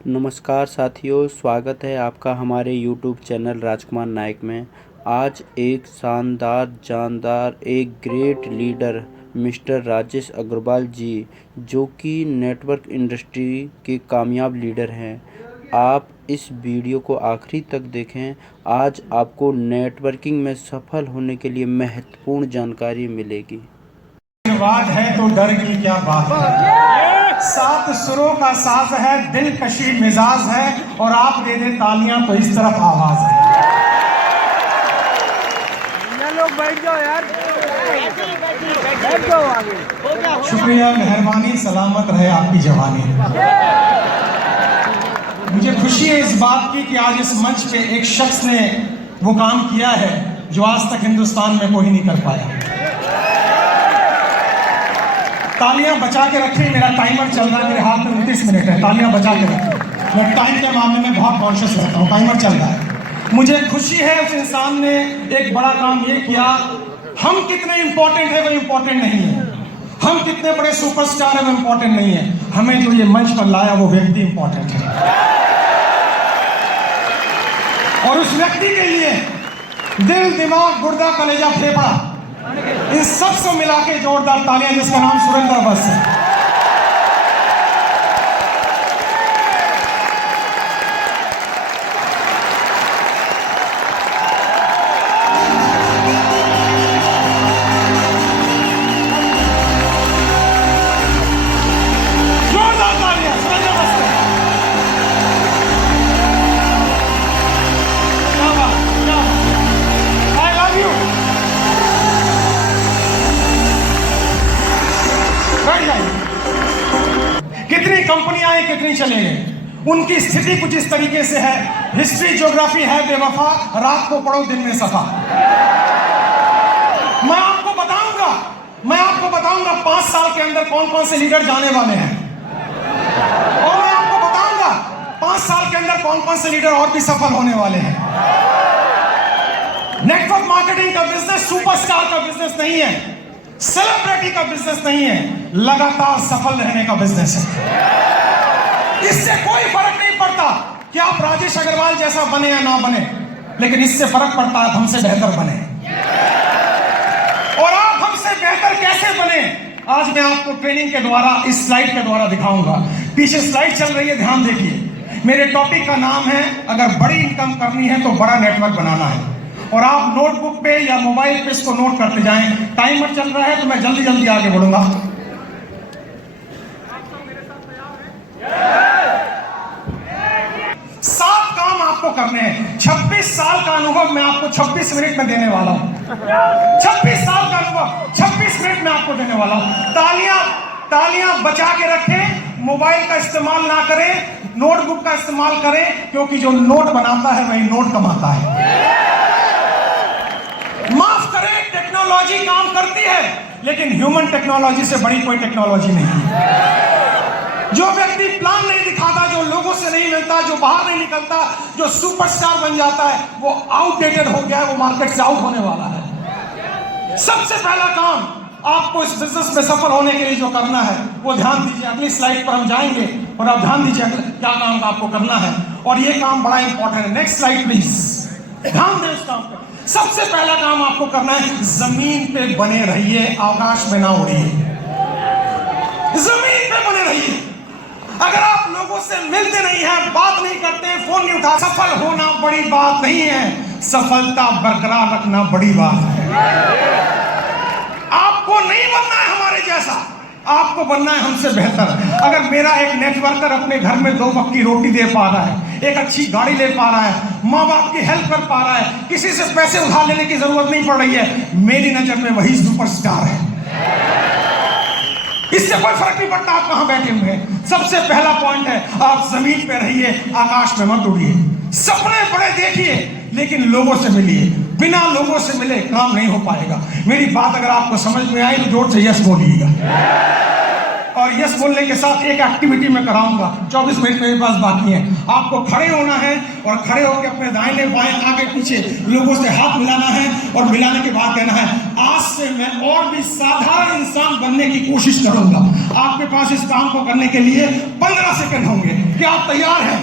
नमस्कार साथियों, स्वागत है आपका हमारे यूट्यूब चैनल राजकुमार नायक में। आज एक शानदार जानदार एक great leader mister Rajesh Agarwal ji, जो कि नेटवर्क इंडस्ट्री के कामयाब लीडर हैं। आप इस वीडियो को आखिरी तक देखें। आज आपको नेटवर्किंग में सफल होने के लिए महत्वपूर्ण जानकारी मिलेगी। आवाज है तो डर की क्या बात है। सात सुरों का साज है, दिलकशी मिजाज है, और आप दे दे तालियां तो इस तरफ आवाज है। लोग बैठ जाओ यार, बैठ जाओ आगे। शुक्रिया, मेहरबानी, सलामत रहे आपकी जवानी। मुझे खुशी है इस बात की कि आज इस मंच पे एक शख्स ने वो काम किया है जो आज तक हिंदुस्तान में कोई नहीं कर पाया। तालियां बचा के रखें, मेरा टाइमर चल रहा है, मेरे हाथ में 29 मिनट है। तालियां बचा के रखें, मैं टाइम के मामले में बहुत कॉन्शियस रहता हूँ। टाइमर चल रहा है। मुझे खुशी है उस इंसान ने एक बड़ा काम ये किया। हम कितने इंपॉर्टेंट है वो इंपॉर्टेंट नहीं है, हम कितने बड़े सुपरस्टार है वो इंपॉर्टेंट नहीं है, हमें जो ये मंच पर लाया वो व्यक्ति इंपॉर्टेंट है। और उस व्यक्ति के लिए दिल, दिमाग, गुर्दा, कलेजा, फेफड़ा, इन सब को मिला के जोरदार तालियां, जिसका नाम सुरेंद्र बस है। जोरदार तालियां सुरेंद्र बस है। क्या बात, क्या बात। I love you। कितनी कंपनियां हैं, कितनी चले गए, उनकी स्थिति कुछ इस तरीके से है। हिस्ट्री ज्योग्राफी है बेवफा, रात को पढ़ो दिन में सफा। मैं आपको बताऊंगा 5 साल के अंदर कौन कौन से लीडर जाने वाले हैं, और मैं आपको बताऊंगा 5 साल के अंदर कौन कौन से लीडर और भी सफल होने वाले हैं। नेटवर्क मार्केटिंग का बिजनेस सुपरस्टार का बिजनेस नहीं है, सेलिब्रिटी का बिजनेस नहीं है, लगातार सफल रहने का बिजनेस है। इससे कोई फर्क नहीं पड़ता कि आप राजेश अग्रवाल जैसा बने या ना बने, लेकिन इससे फर्क पड़ता है हमसे बेहतर बने। और आप हमसे बेहतर कैसे बने, आज मैं आपको ट्रेनिंग के द्वारा, इस स्लाइड के द्वारा दिखाऊंगा। पीछे स्लाइड चल रही है, ध्यान देखिए। मेरे टॉपिक का नाम है, अगर बड़ी इनकम करनी है तो बड़ा नेटवर्क बनाना है। और आप नोटबुक पे या मोबाइल पे इसको नोट करते जाएं। टाइमर चल रहा है तो मैं जल्दी जल्दी आगे बढ़ूंगा। 7 काम आपको करने हैं। 26 साल का अनुभव मैं आपको 26 मिनट में देने वाला हूं। 26 साल का अनुभव 26 मिनट में आपको देने वाला हूं। तालियां बचा के रखें, मोबाइल का इस्तेमाल ना करें, नोटबुक का इस्तेमाल करें, क्योंकि जो नोट बनाता है वही नोट कमाता है। माफ करें, टेक्नोलॉजी काम करती है, लेकिन ह्यूमन टेक्नोलॉजी से बड़ी कोई टेक्नोलॉजी नहीं है। जो व्यक्ति प्लान नहीं दिखाता, जो लोगों से नहीं मिलता, जो बाहर नहीं निकलता, जो सुपरस्टार बन जाता है, वो आउटडेटेड हो गया है, वो मार्केट से आउट होने वाला है। सबसे पहला काम आपको इस बिजनेस में सफल होने के लिए जो करना है वो ध्यान दीजिए। अगली स्लाइड पर हम जाएंगे और आप ध्यान दीजिए क्या काम आपको करना है, और ये काम बड़ा इंपॉर्टेंट है। नेक्स्ट स्लाइड प्लीज, ध्यान दें उस काम पर। सबसे पहला काम आपको करना है, जमीन पे बने रहिए, आकाश में ना उड़िए। जमीन पे बने रहिए। अगर आप लोगों से मिलते नहीं हैं, बात नहीं करते, फोन नहीं उठा, सफल होना बड़ी बात नहीं है, सफलता बरकरार रखना बड़ी बात है। आपको नहीं बनना है हमारे जैसा, आपको बनना है हमसे बेहतर। अगर मेरा एक नेटवर्कर अपने घर में 2 वक्त की रोटी दे पा रहा है, एक अच्छी गाड़ी ले पा रहा है, माँ बाप की हेल्प कर पा रहा है, किसी से पैसे उधार लेने की जरूरत नहीं पड़ रही है, मेरी नजर में वही सुपरस्टार है। इससे कोई फर्क नहीं पड़ता आप कहां बैठे हुए हैं। सबसे पहला पॉइंट है, आप जमीन पे रहिए, आकाश में मत उड़िए। सपने बड़े देखिए, लेकिन लोगों से मिलिए। बिना लोगों से मिले काम नहीं हो पाएगा। मेरी बात अगर आपको समझ में आई तो जोर से यस बोलिएगा। और यस बोलने के साथ एक एक्टिविटी मैं कराऊंगा। 24 मिनट मेरे पास बाकी है। आपको खड़े होना है और खड़े होकर अपने दाहिने बाएं आगे पीछे लोगों से हाथ मिलाना है, और मिलाने के बाद कहना है, आज से मैं और भी साधारण इंसान बनने की कोशिश करूंगा। आपके पास इस काम को करने के लिए 15 सेकंड होंगे। क्या आप तैयार हैं?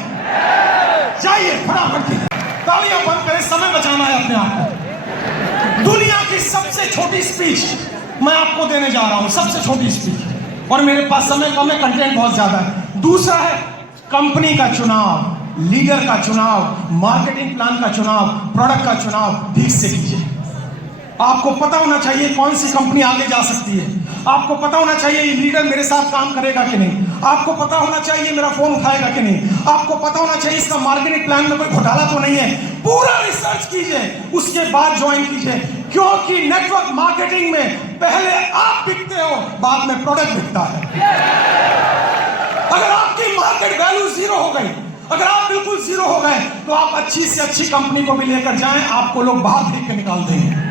जाइए फटाफट की तालियां बंद करें, समय बचाना है अपने आप को। दुनिया की सबसे छोटी स्पीच मैं आपको देने जा रहा हूं, सबसे छोटी स्पीच, और मेरे पास समय कम है, कंटेंट बहुत ज्यादा है। दूसरा है कंपनी का चुनाव, लीडर का चुनाव, मार्केटिंग प्लान का चुनाव, प्रोडक्ट का चुनाव ठीक से कीजिए। आपको पता होना चाहिए कौन सी कंपनी आगे जा सकती है। आपको पता होना चाहिए ये लीडर मेरे साथ काम करेगा कि नहीं। आपको पता होना चाहिए मेरा फोन उठाएगा कि नहीं। आपको पता होना चाहिए इसका मार्केटिंग प्लान में कोई घोटाला तो नहीं है। पूरा रिसर्च कीजिए, उसके बाद ज्वाइन कीजिए, क्योंकि नेटवर्क मार्केटिंग में पहले आप बिकते हो, बाद में प्रोडक्ट बिकता है। अगर आपकी मार्केट वैल्यू जीरो हो गई, अगर आप बिल्कुल जीरो हो गए, तो आप अच्छी से अच्छी कंपनी को भी लेकर जाएं, आपको लोग बाहर फेंक के निकाल देंगे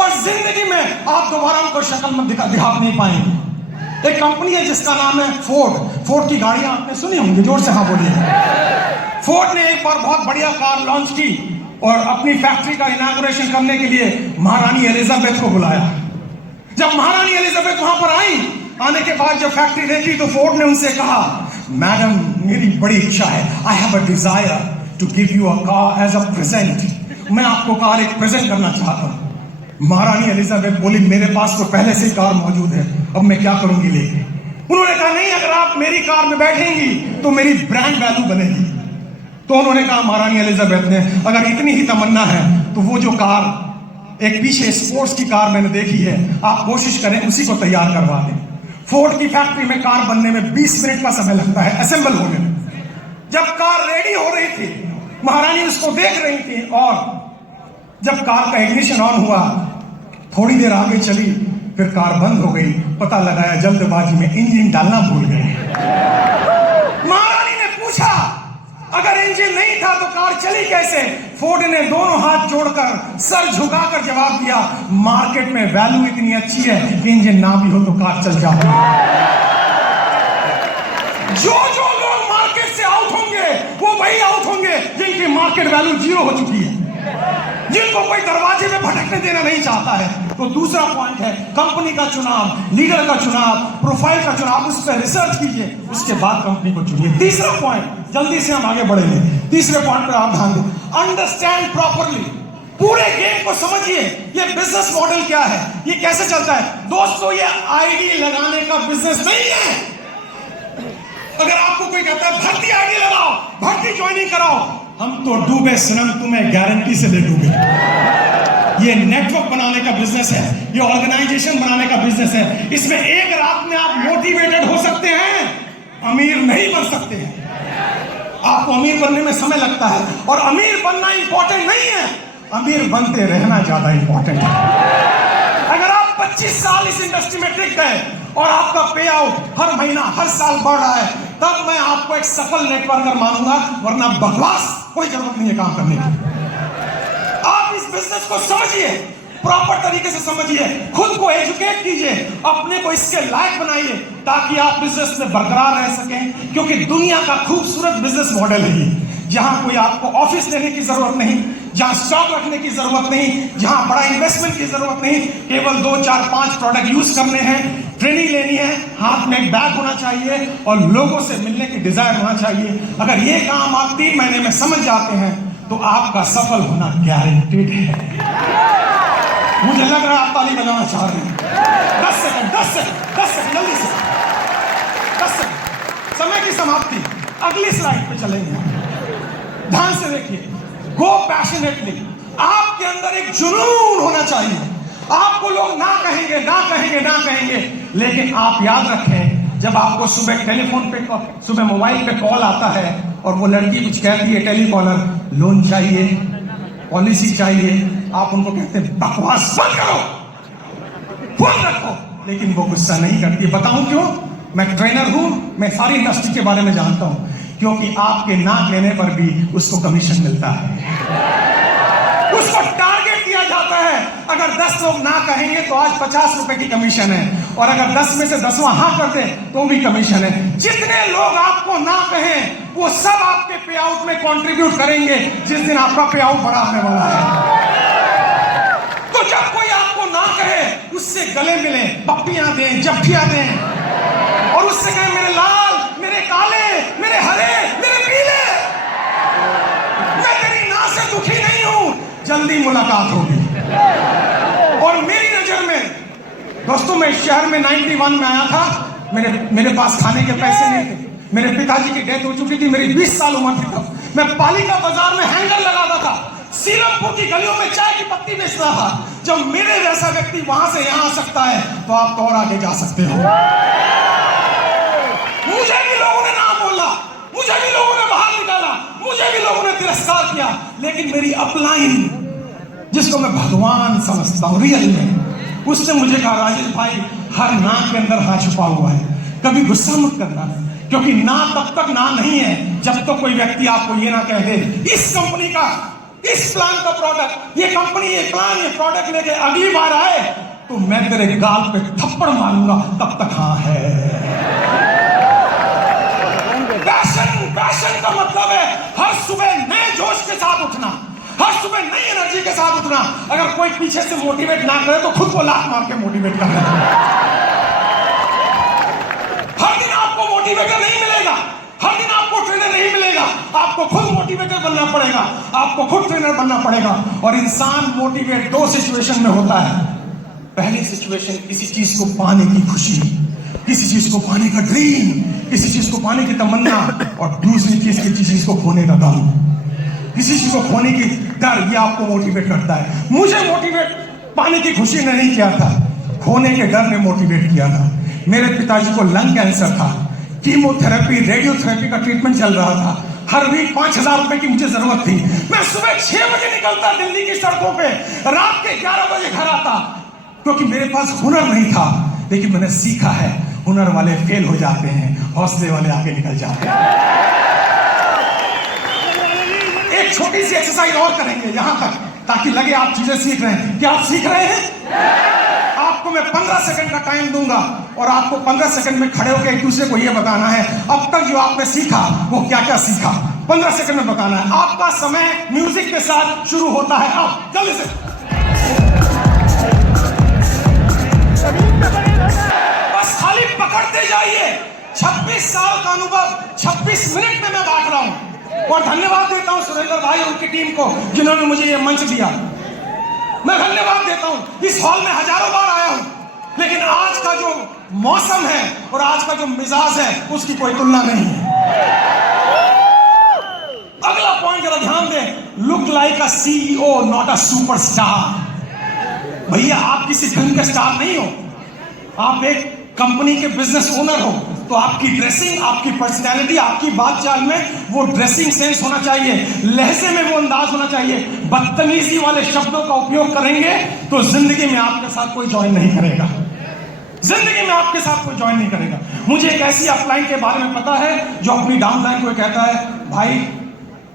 और जिंदगी में आप दोबारा उनको शक्ल में दिखा नहीं पाएंगे। एक कंपनी है जिसका नाम है फोर्ड। फोर्ड की गाड़ियां आपने सुनी होंगी, जोर से हाँ बोलिए। फोर्ड ने एक बार बहुत बढ़िया कार लॉन्च की और अपनी फैक्ट्री का इनॉग्रेशन करने के लिए महारानी एलिजाबेथ को बुलाया। जब महारानी एलिजाबेथ वहां पर आई, आने के बाद जब फैक्ट्री देखी, तो फोर्ड ने उनसे कहा, मैडम मेरी बड़ी इच्छा है, I have a desire to give you a car as a present. मैं आपको कार एक प्रेजेंट करना चाहता हूं। महारानी एलिजाबेथ बोली, मेरे पास तो पहले से कार मौजूद है, अब मैं क्या करूंगी लेके। उन्होंने कहा, नहीं, अगर आप मेरी कार में बैठेंगी तो मेरी ब्रांड वैल्यू बनेगी। तो उन्होंने कहा महारानी एलिजाबेथ ने, अगर इतनी ही तमन्ना है तो वो जो कार एक पीछे स्पोर्ट्स की कार मैंने देखी है, आप कोशिश करें उसी को तैयार करवा दें। फोर्ड की फैक्ट्री में कार बनने में 20 मिनट का समय लगता है, असेंबल होने में। जब कार रेडी हो रही थी, महारानी उसको देख रही थी, और जब कार का इग्निशन ऑन हुआ, थोड़ी देर आगे चली, फिर कार बंद हो गई। पता लगाया जल्दबाजी में इंजन डालना भूल गए। महारानी ने पूछा, अगर इंजन नहीं था तो कार चली कैसे? फोर्ड ने दोनों हाथ जोड़कर, सर झुकाकर जवाब दिया, मार्केट में वैल्यू इतनी अच्छी है कि इंजन ना भी हो तो कार चल जाती। जो लोग मार्केट से आउट होंगे वो वही आउट होंगे जिनकी मार्केट वैल्यू जीरो हो चुकी है, जिनको कोई दरवाजे में भटकने देना नहीं चाहता है। तो दूसरा पॉइंट है कंपनी का चुनाव, लीडर का चुनाव, प्रोफाइल का चुनाव, उस पर रिसर्च कीजिए, उसके बाद कंपनी को चुनिए। तीसरा पॉइंट, जल्दी से हम आगे बढ़ेंगे, तीसरे पॉइंट पर आप ध्यान दें, अंडरस्टैंड प्रॉपरली। पूरे गेम को समझिए, ये बिजनेस मॉडल क्या है, ये कैसे चलता है। दोस्तों, ये आईडी लगाने का बिजनेस नहीं है। अगर आपको कोई कहता है भर्ती आईडी लगाओ, भर्ती ज्वाइनिंग कराओ, हम तो डूबे सनम, तुम्हें गारंटी से ले डूबे। ये नेटवर्क बनाने का बिजनेस है, ये ऑर्गेनाइजेशन बनाने का बिजनेस है। इसमें एक रात में आप मोटिवेटेड हो सकते हैं, अमीर नहीं बन सकते हैं। आपको अमीर बनने में समय लगता है, और अमीर बनना इंपॉर्टेंट नहीं है, अमीर बनते रहना ज्यादा इंपॉर्टेंट है। अगर आप 25 साल इस इंडस्ट्री में टिक गए और आपका पे आउट हर महीना हर साल बढ़ रहा है, तब मैं आपको एक सफल नेटवर्कर मानूंगा, वरना बकवास कोई जरूरत नहीं है काम करने की। आप इस बिजनेस को समझिए, प्रॉपर तरीके से समझिए, खुद को एजुकेट कीजिए, अपने को इसके लायक बनाइए, ताकि आप बिजनेस में बरकरार रह सकें। क्योंकि दुनिया का खूबसूरत बिजनेस मॉडल है ये, जहां कोई आपको ऑफिस लेने की जरूरत नहीं, जहां स्टॉक रखने की जरूरत नहीं, जहां बड़ा इन्वेस्टमेंट की जरूरत नहीं, केवल 2, 4, 5 प्रोडक्ट यूज करने हैं, ट्रेनिंग लेनी है, हाथ में एक बैग होना चाहिए और लोगों से मिलने की डिजायर होना चाहिए। अगर ये काम आप 3 महीने में समझ जाते हैं तो आपका सफल होना गारंटीड है। मुझे लग रहा है आप ताली बजाना चाह रहे हैं। 10 सेकंड जल्दी से, 10 सेकंड, समय की समाप्ति। अगली स्लाइड पे चलेंगे, ध्यान से देखिए। गो पैशनेटली, आपके अंदर एक जुनून होना चाहिए। आपको लोग ना कहेंगे, लेकिन आप याद रखें, जब आपको सुबह टेलीफोन पे, सुबह मोबाइल पे कॉल आता है और वो लड़की कुछ कहती है, टेलीकॉलर, लोन चाहिए, पॉलिसी चाहिए, आप उनको कहते हैं बकवास बंद करो, फोन रखो, लेकिन वो गुस्सा नहीं करती। बताऊं क्यों? मैं ट्रेनर हूं, मैं सारी इंडस्ट्री के बारे में जानता हूं। क्योंकि आपके ना कहने पर भी उसको कमीशन मिलता है, उसको टारगेट दिया जाता है। अगर 10 लोग ना कहेंगे तो आज 50 रुपए की कमीशन है, और अगर 10 में से 10वां हाँ कर दे तो भी कमीशन है। जितने लोग आपको ना कहें, वो सब आपके पे आउट में कंट्रीब्यूट करेंगे जिस दिन आपका पे आउट बड़ा होने वाला है। तो जब कोई आपको ना कहे, उससे गले मिले, पप्पियां दें, जफ्फियां दें, और उससे कहें, मेरे लाल, मेरे काले, मेरे हरे, मेरे पीले। मैं तेरी ना से दुखी नहीं हूं, जल्दी मुलाकात होगी। और मेरी नजर में दोस्तों, मैं इस शहर में 91 में आया था। मेरे पास खाने के पैसे नहीं थे। मेरे पिताजी की डेथ हो चुकी थी, मेरी 20 साल उम्र थी तब। मैं पालिका बाजार में हैंगर लगाता था, सीरमपुर की गलियों में चाय की पत्ती बेचता था। जब मेरे जैसा व्यक्ति वहां से यहां आ सकता है, तो आप तो और आगे जा सकते हो। मुझे भी लोगों ने ना बोला, मुझे भी लोगों ने बाहर निकाला, मुझे भी लोगों ने तिरस्कार किया, लेकिन मेरी अपलाइन, जिसको मैं भगवान समझता हूं रियल में, उसने मुझे कहा, राजेश भाई, हर नाक के अंदर हाथ छुपा हुआ है, कभी गुस्सा मत करना, क्योंकि ना तब तक ना नहीं है जब तक कोई व्यक्ति आपको ये ना कह दे इस कंपनी का, इस प्लान का प्रोडक्ट, ये कंपनी, ये प्लान, ये प्रोडक्ट लेके अगली बार आए तो मैं तेरे गाल पे थप्पड़ मारूंगा, तब तक हाँ है। पैशन का मतलब है हर सुबह नए जोश के साथ उठना, हर सुबह नई एनर्जी के साथ उठना। अगर कोई पीछे से मोटिवेट ना करे तो खुद को लात मार के मोटिवेट करना। हर दिन आपको मोटिवेटर नहीं मिलेगा, हर दिन आपको ट्रेनर नहीं मिलेगा, आपको खुद मोटिवेटर बनना पड़ेगा, आपको खुद ट्रेनर बनना पड़ेगा। और इंसान मोटिवेट 2 सिचुएशन में होता है। पहली सिचुएशन किसी चीज को पाने की खुशी, किसी चीज को पाने का ड्रीम, किसी चीज को पाने की तमन्ना, और दूसरी चीज किसी चीज को खोने का गम, किसी चीज को खोने की डर, ये आपको मोटिवेट करता है। मुझे मोटिवेट पाने की खुशी ने नहीं किया था, खोने के डर ने मोटिवेट किया था। मेरे पिताजी को लंग कैंसर था, कीमोथेरेपी, रेडियोथेरेपी का ट्रीटमेंट चल रहा था। हर वीक 5,000 रुपए की मुझे जरूरत थी। मैं सुबह 6 बजे निकलता दिल्ली की सड़कों पे, रात के 11 बजे घर आता, क्योंकि मेरे पास हुनर नहीं था। लेकिन मैंने सीखा है, हुनर वाले फेल हो जाते हैं, हौसले वाले आगे निकल जाते हैं। एक छोटी सी एक्सरसाइज और करेंगे यहां तक, ताकि लगे आप चीजें सीख रहे हैं। क्या आप सीख रहे हैं? आपको मैं 15 सेकंड का टाइम दूंगा, और आपको 15 सेकंड में खड़े होकर एक दूसरे को यह बताना है अब तक जो आपने सीखा वो क्या क्या सीखा। 15 सेकंड में बताना है। आपका समय म्यूजिक के साथ शुरू होता है। अब जल्दी से बस खाली पकड़ते जाइए। 26 साल का अनुभव 26 मिनट में मैं बांट रहा हूं। और धन्यवाद देता हूं सुरेंद्र भाई और उनकी टीम को, जिन्होंने मुझे यह मंच दिया। मैं धन्यवाद देता हूं। इस हॉल में हजारों बार आया हूं, लेकिन आज का जो मौसम है और आज का जो मिजाज है, उसकी कोई तुलना नहीं है। अगला पॉइंट जरा ध्यान दें, look like a CEO not a superstar. भैया, आप किसी फिल्म के स्टार नहीं हो, आप एक कंपनी के बिजनेस ओनर हो, तो आपकी ड्रेसिंग, आपकी पर्सनैलिटी, आपकी बात चाल में वो ड्रेसिंग सेंस होना चाहिए, लहजे में वो अंदाज होना चाहिए। बदतमीजी वाले शब्दों का उपयोग करेंगे तो जिंदगी में आपके साथ कोई ज्वाइन नहीं करेगा, जिंदगी में आपके साथ कोई ज्वाइन नहीं करेगा। मुझे एक ऐसी अपलाइन के बारे में पता है जो अपनी डाउनलाइन को कहता है, भाई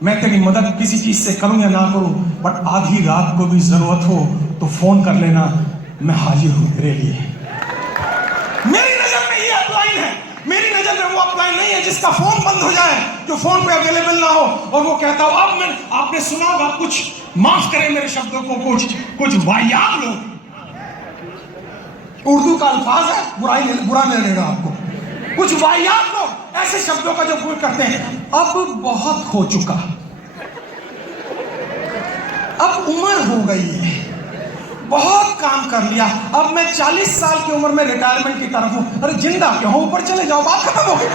मैं तेरी मदद किसी चीज से करूं या ना करूं, बट आधी रात को भी जरूरत हो तो फोन कर लेना, मैं हाजिर हूं तेरे लिए। मेरी नजर में ये अपलाइन है, मेरी नजर में वो अपलाइन नहीं है जिसका फोन बंद हो जाए, जो फोन पे अवेलेबल ना हो, और वो कहता हो अब मैं, आपने सुना होगा, कुछ माफ करें मेरे शब्दों को, कुछ वाहियात लोग, उर्दू का अल्फाज है, बुरा नहीं लगेगा आपको, कुछ वाहियात लोग ऐसे शब्दों का जो उपयोग करते हैं। अब बहुत हो चुका, अब उम्र हो गई है, बहुत काम कर लिया, अब मैं 40 साल की उम्र में रिटायरमेंट की तरफ हूं। अरे जिंदा क्यों हो, ऊपर चले जाओ, बात खत्म हो गई।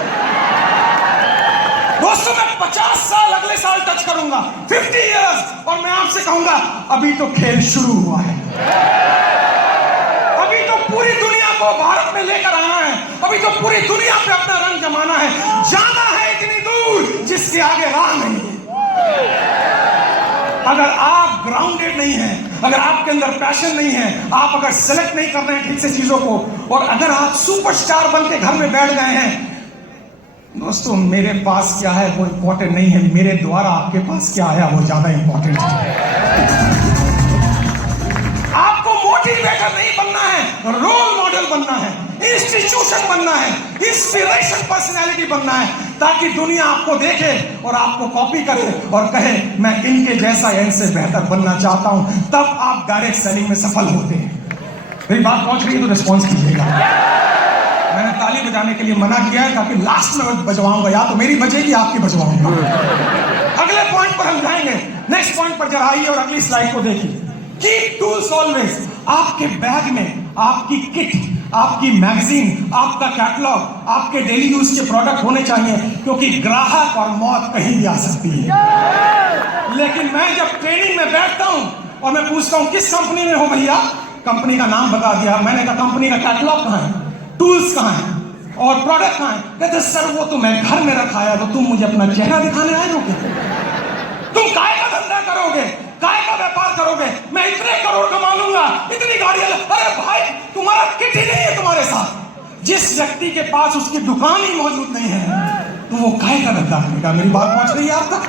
दोस्तों, मैं 50 साल अगले साल टच करूंगा, 50 इयर्स, और मैं आपसे कहूंगा अभी तो खेल शुरू हुआ है, अभी तो पूरी दुनिया को भारत में लेकर आना है, अभी तो पूरी दुनिया पे अपना रंग जमाना है, जाना है इतनी दूर जिसके आगे राह नहीं है। अगर आप ग्राउंडेड नहीं हैं, अगर आपके अंदर पैशन नहीं है, आप अगर सेलेक्ट नहीं कर रहे हैं ठीक से चीजों को, और अगर आप सुपरस्टार बन के घर में बैठ गए हैं, दोस्तों मेरे पास क्या है वो इंपॉर्टेंट नहीं है, मेरे द्वारा आपके पास क्या आया वो ज्यादा इंपॉर्टेंट है। आपको मोटिवेटर नहीं बनना है, रोल मॉडल बनना है, इंस्टीट्यूशन बनना है, इंस्पिरेशन पर्सनैलिटी बनना है, ताकि दुनिया आपको देखे और आपको कॉपी करे और कहे मैं इनके जैसा या इनसे बेहतर बनना चाहता हूं। तब आप डायरेक्ट सेलिंग में सफल होते हैं। मेरी बात पहुंच रही है तो रिस्पॉन्स कीजिएगा। मैंने ताली बजाने के लिए मना किया है ताकि लास्ट में बजवाऊंगा, या तो मेरी बजेगी आपकी बजवाऊंगा। अगले पॉइंट पर हम जाएंगे। नेक्स्ट पॉइंट पर जरा आइए और अगली स्लाइड को देखिए। Keep tools always. आपके बैग में आपकी किट, आपकी मैगजीन, आपका कैटलॉग, आपके डेली यूज के प्रोडक्ट होने चाहिए, क्योंकि ग्राहक और मौत कहीं भी आ सकती है। लेकिन मैं जब ट्रेनिंग में बैठता हूं और मैं पूछता हूं किस कंपनी में हो भैया, कंपनी का नाम बता दिया, मैंने कहा कंपनी का कैटलॉग कहां है, टूल्स कहां है और प्रोडक्ट कहां है? कहते सर वो तो मैं घर में रखा है, तो तुम मुझे अपना चेहरा दिखाने आए हो क्या? तुम काय का धंधा करोगे, काय का व्यापार करोगे? मैं इतने करोड़ कमा लूंगा, इतनी गाड़ियां। अरे भाई तुम्हारा किट ही नहीं है तुम्हारे साथ। जिस व्यक्ति के पास उसकी दुकान ही मौजूद नहीं है तो वो काय का धंधा करेगा? मेरी बात पहुंच रही है आप तक?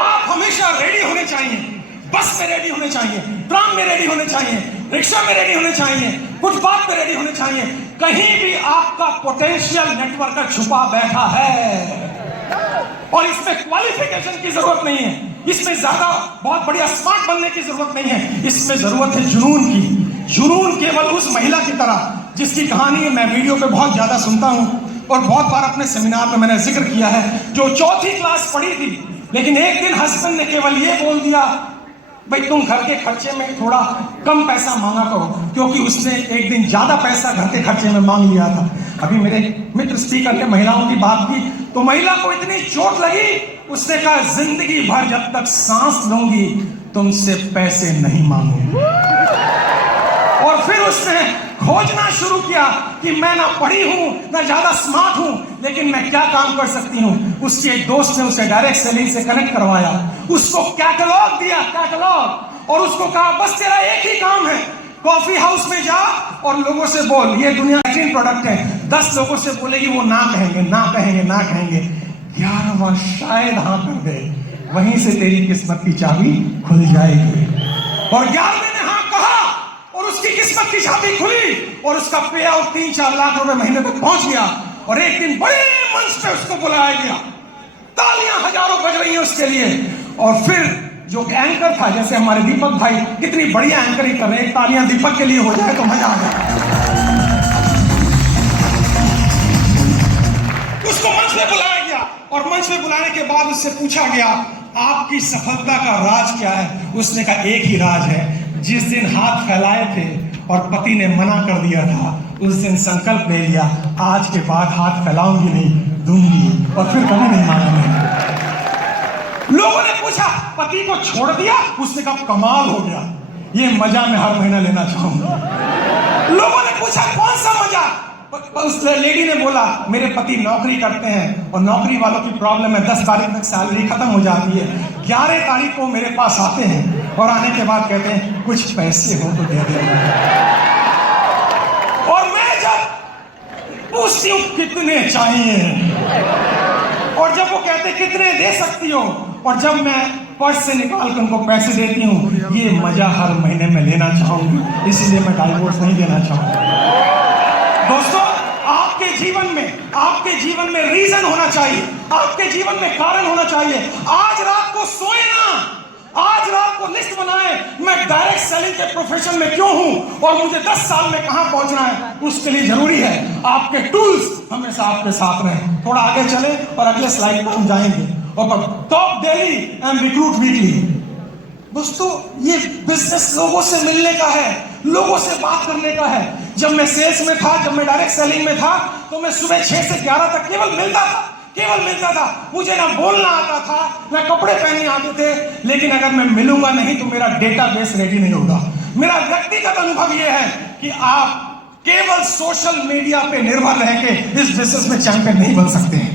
आप हमेशा रेडी होने चाहिए। बस में रेडी होने चाहिए, ट्राम में रेडी होने चाहिए, रिक्शा में रेडी होने चाहिए, फुटपाथ पे रेडी होने चाहिए। कहीं भी आपका पोटेंशियल नेटवर्कर छुपा बैठा है और इसमें क्वालिफिकेशन की जरूरत नहीं है, इसमें ज्यादा बहुत बढ़िया स्मार्ट बनने की जरूरत नहीं है, इसमें जरूरत है जुनून की। जुनून केवल उस महिला की तरह जिसकी कहानी मैं वीडियो पे बहुत ज्यादा सुनता हूं और बहुत बार अपने सेमिनार में मैंने जिक्र किया है, जो 4th क्लास पढ़ी थी, लेकिन एक दिन हस्बैंड ने केवल ये बोल दिया भाई तुम घर के खर्चे में थोड़ा कम पैसा मांगा करो, क्योंकि उसने एक दिन ज्यादा पैसा घर के खर्चे में मांग लिया था। अभी मेरे मित्र स्पीकर ने महिलाओं की बात की तो महिला को इतनी चोट लगी, उसने कहा जिंदगी भर जब तक सांस लूंगी तुमसे पैसे नहीं मांगूंगी। और फिर उसने खोजना शुरू किया कि मैं ना पढ़ी हूं ना ज्यादा स्मार्ट हूं, लेकिन मैं क्या काम कर सकती हूं। उसके एक दोस्त ने उसे डायरेक्ट सेलिंग से कनेक्ट करवाया, उसको कैटलॉग दिया, कैटलॉग, और उसको कहा बस तेरा एक ही काम है, कॉफी हाउस में जा और लोगों से बोल ये दुनिया का प्रोडक्ट है। 10 लोगों से बोलेगी, वो ना कहेंगे, ना कहेंगे, ना कहेंगे, 11वां शायद हाँ कर दे, वहीं से तेरी किस्मत की चाबी खुल जाएगी। और 11वें ने हाँ कहा और उसकी किस्मत की चाबी खुली और उसका पे आउट 3-4 लाख रुपए महीने तक पहुंच गया। और एक दिन बड़े मंच पे उसको बुलाया गया, तालियां हजारों बज रही हैं उसके लिए। और फिर जो एंकर था, जैसे हमारे दीपक भाई कितनी बढ़िया एंकरिंग कर रहे हैं, तालियां दीपक के लिए हो जाए तो मजा आ जाए। उसको मंच पे बुलाया गया और मंच पे बुलाने के बाद उससे पूछा गया आपकी सफलता का राज क्या है? उसने कहा एक ही राज है, जिस दिन हाथ फैलाए थे और पति ने मना कर दिया था, उस दिन संकल्प ले लिया आज के बाद हाथ फैलाऊंगी नहीं, दूंगी, और फिर कभी नहीं मांगूंगी। लोगों ने पूछा पति को छोड़ दिया? उसने कहा कमाल हो गया, ये मजा मैं हर महीना लेना चाहूंगा। लोगों ने पूछा कौन सा मजा? उस लेडी ने बोला मेरे पति नौकरी करते हैं और नौकरी वालों की प्रॉब्लम है, 10 तारीख तक सैलरी खत्म हो जाती है, 11 तारीख को मेरे पास आते हैं और आने के बाद कहते हैं कुछ पैसे हो तो दे दे। और मैं जब पूछती हूँ कितने चाहिए, और जब वो कहते कितने दे सकती हो, और जब मैं पर्स से निकाल कर उनको पैसे देती हूँ, ये मजा हर महीने में लेना चाहूंगी, इसलिए मैं डाइवोर्स नहीं देना चाहूंगा। दोस्तों आपके जीवन में रीजन होना चाहिए, आपके जीवन में कारण होना चाहिए। आज रात को सोए ना, आज रात को लिस्ट बनाए मैं डायरेक्ट सेलिंग के प्रोफेशन में क्यों हूं और मुझे 10 साल में कहां पहुंचना है। उसके लिए जरूरी है आपके टूल्स हमेशा आपके साथ रहें। थोड़ा आगे चले और अगले स्लाइड पर हम जाएंगे। और top daily and recruit weekly. दोस्तों ये बिजनेस लोगों से मिलने का है, लोगों से बात करने का है। जब मैं सेल्स में था, जब मैं डायरेक्ट सेलिंग में था, तो मैं सुबह 6 से 11 तक केवल मिलता था। मुझे ना बोलना आता था, ना कपड़े पहनने आते थे, लेकिन अगर मैं मिलूंगा नहीं तो मेरा डेटाबेस रेडी नहीं होगा। मेरा व्यक्तिगत अनुभव यह है कि आप केवल सोशल मीडिया पे निर्भर रह के इस बिजनेस में चैंपियन नहीं बन सकते हैं,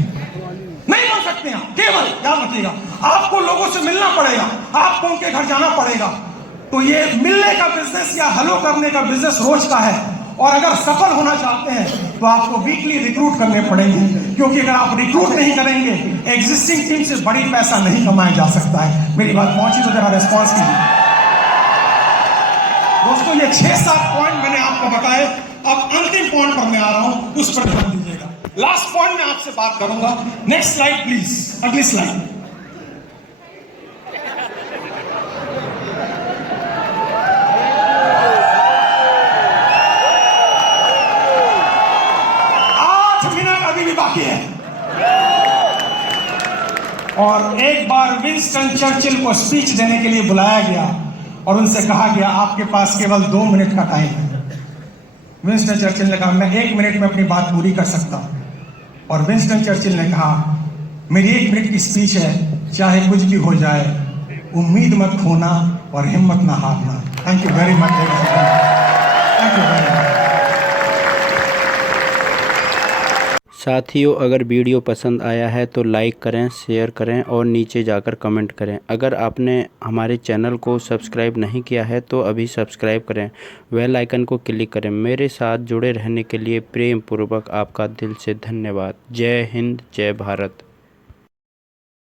नहीं बन सकते हैं। केवल याद रखिएगा आपको लोगों से मिलना पड़ेगा, आपको उनके घर जाना पड़ेगा। तो ये मिलने का बिजनेस या हेलो करने का बिजनेस रोज का है। और अगर सफल होना चाहते हैं तो आपको वीकली रिक्रूट करने पड़ेंगे, क्योंकि अगर आप रिक्रूट नहीं करेंगे एग्जिस्टिंग टीम से बड़ी पैसा नहीं कमाया जा सकता है। मेरी बात पहुंची तो जरा रेस्पॉन्स कीजिए। दोस्तों ये 6-7 पॉइंट मैंने आपको बताए, अब अंतिम पॉइंट पर मैं आ रहा हूं, उस पर ध्यान दीजिएगा। लास्ट पॉइंट में आपसे बात करूंगा। नेक्स्ट स्लाइड प्लीज, अगली स्लाइड। और एक बार विंस्टन चर्चिल को स्पीच देने के लिए बुलाया गया और उनसे कहा गया आपके पास केवल 2 मिनट का टाइम है। विंस्टन चर्चिल ने कहा मैं 1 मिनट में अपनी बात पूरी कर सकता हूं। और विंस्टन चर्चिल ने कहा मेरी 1 मिनट की स्पीच है, चाहे कुछ भी हो जाए उम्मीद मत खोना और हिम्मत ना हारना। Thank you very much. Thank you very much. साथियों, अगर वीडियो पसंद आया है तो लाइक करें, शेयर करें और नीचे जाकर कमेंट करें। अगर आपने हमारे चैनल को सब्सक्राइब नहीं किया है तो अभी सब्सक्राइब करें, बेल आइकन को क्लिक करें। मेरे साथ जुड़े रहने के लिए प्रेम पूर्वक आपका दिल से धन्यवाद। जय हिंद, जय भारत।